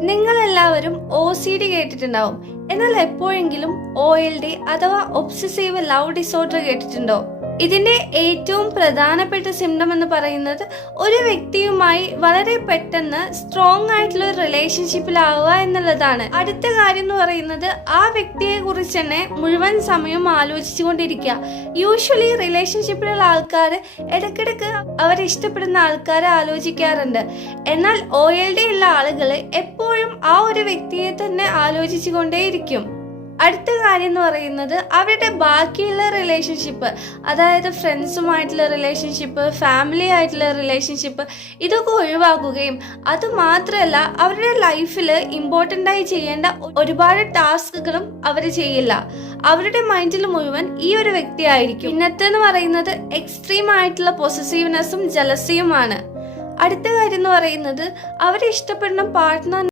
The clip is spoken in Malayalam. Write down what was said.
നിങ്ങളെല്ലാവരും OCD കേട്ടിട്ടുണ്ടാവും. എന്നാൽ എപ്പോഴെങ്കിലും OLD അഥവാ ഒബ്സസീവ് ലവ് ഡിസോർഡർ കേട്ടിട്ടുണ്ടോ? ഇതിന്റെ ഏറ്റവും പ്രധാനപ്പെട്ട സിംറ്റം എന്ന് പറയുന്നത് ഒരു വ്യക്തിയുമായി വളരെ പെട്ടെന്ന് സ്ട്രോങ് ആയിട്ടുള്ള ഒരു റിലേഷൻഷിപ്പിലാവുക എന്നുള്ളതാണ്. അടുത്ത കാര്യം എന്ന് പറയുന്നത് ആ വ്യക്തിയെ കുറിച്ച് തന്നെ മുഴുവൻ സമയം ആലോചിച്ചുകൊണ്ടിരിക്കുക. യൂഷ്വലി റിലേഷൻഷിപ്പിലുള്ള ആൾക്കാർ ഇടയ്ക്കിടയ്ക്ക് അവരെ ഇഷ്ടപ്പെടുന്ന ആൾക്കാരെ ആലോചിക്കാറുണ്ട്. എന്നാൽ OLD ഉള്ള ആളുകൾ എപ്പോഴും ആ ഒരു വ്യക്തിയെ തന്നെ ആലോചിച്ചു കൊണ്ടേയിരിക്കും. അടുത്ത കാര്യം എന്ന് പറയുന്നത് അവരുടെ ബാക്കിയുള്ള റിലേഷൻഷിപ്പ്, അതായത് ഫ്രണ്ട്സുമായിട്ടുള്ള റിലേഷൻഷിപ്പ്, ഫാമിലി ആയിട്ടുള്ള റിലേഷൻഷിപ്പ്, ഇതൊക്കെ ഒഴിവാക്കുകയും അത് മാത്രമല്ല അവരുടെ ലൈഫിൽ ഇമ്പോർട്ടൻ്റ് ആയി ചെയ്യേണ്ട ഒരുപാട് ടാസ്കുകളും അവർ ചെയ്യില്ല. അവരുടെ മൈൻഡിൽ മുഴുവൻ ഈ ഒരു വ്യക്തി ആയിരിക്കും. പിന്നത്തെന്ന് പറയുന്നത് എക്സ്ട്രീം ആയിട്ടുള്ള പൊസസീവ്നെസ്സും ജലസിയുമാണ്. അടുത്ത കാര്യം എന്ന് പറയുന്നത് അവരെ ഇഷ്ടപ്പെടുന്ന പാർട്ട്ണർ